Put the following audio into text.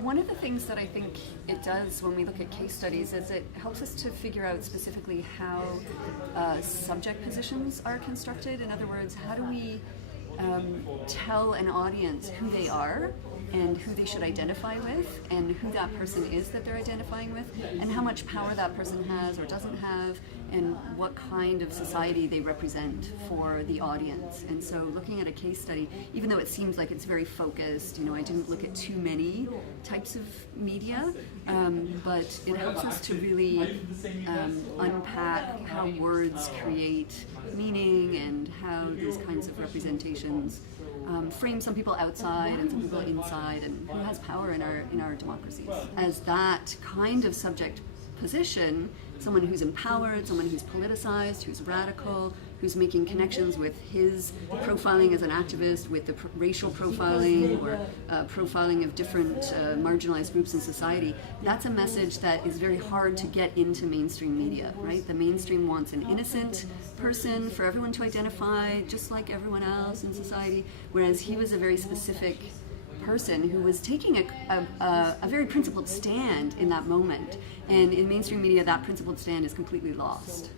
One of the things that I think it does when we look at case studies is it helps us to figure out specifically how subject positions are constructed. In other words, how do we tell an audience who they are and who they should identify with and who that person is that they're identifying with and how much power that person has or doesn't have and what kind of society they represent for the audience. And so looking at a case study, even though it seems like it's very focused, I didn't look at too many types of media, but it helps us to really unpack how words create meaning and how these kinds of representations frame some people outside and some people inside, and who has power in our democracies. As that kind of subject position, someone who's empowered, someone who's politicized, who's radical, who's making connections with his profiling as an activist, with the racial profiling or profiling of different marginalized groups in society, that's a message that is very hard to get into mainstream media, right? The mainstream wants an innocent person for everyone to identify just like everyone else in society, whereas he was a very specific person who was taking a very principled stand in that moment. And in mainstream media, that principled stand is completely lost.